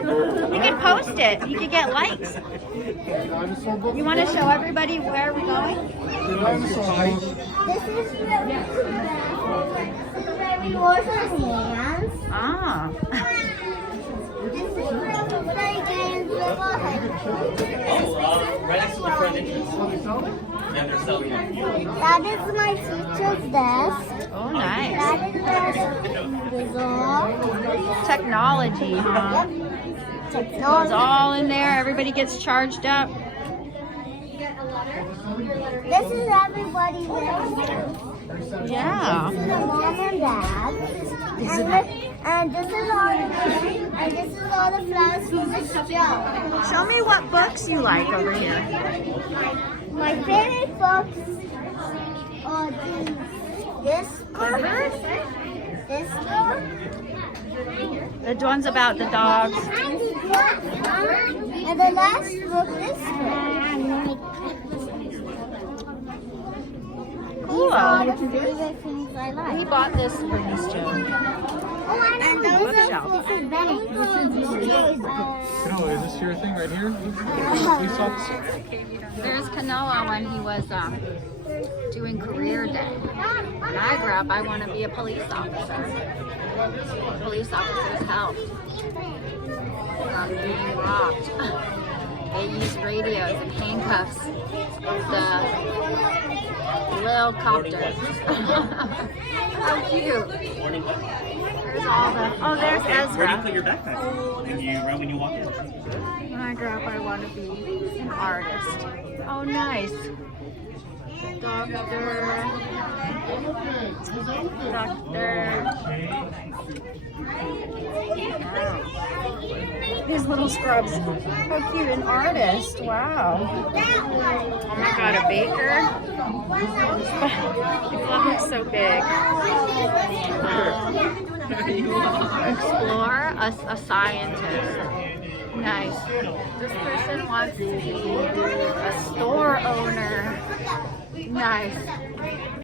You can post it. You can get likes. You want to show everybody where we're going? This is where we wash our hands. Ah. This is where we play games with our hands. Right next to the front entrance. Yeah, they're selling one. That is my teacher's desk. Oh, nice. That is the Technology, huh? It's technology. all in there. Everybody gets charged up. This is everybody's desk. Yeah. This is the mom and dad. And this is all the flowers from the show. Show me what books you like over here. My favorite books are this book, this book, The ones about the dogs. and the last book, this book. These are the favorite things I like. We bought this for Miss Jo. Oh, I know. Bookshelf. This is Benny. Kanoa, is this your thing right here? Police officer? There's Kanoa when he was doing career day. When I grew up, I want to be a police officer. Police officers help from being robbed. They use radios and handcuffs. The little copters. How cute. There's all the. Oh, there's Where do you Ezra. put your backpack? Right when you walk in. When I grow up, I want to be an artist. Oh, nice. Doctor. These little scrubs. How cute. An artist. Wow. Oh my god, a baker. These looks so big. Explore, a scientist. Nice. This person wants to be a store owner. Nice.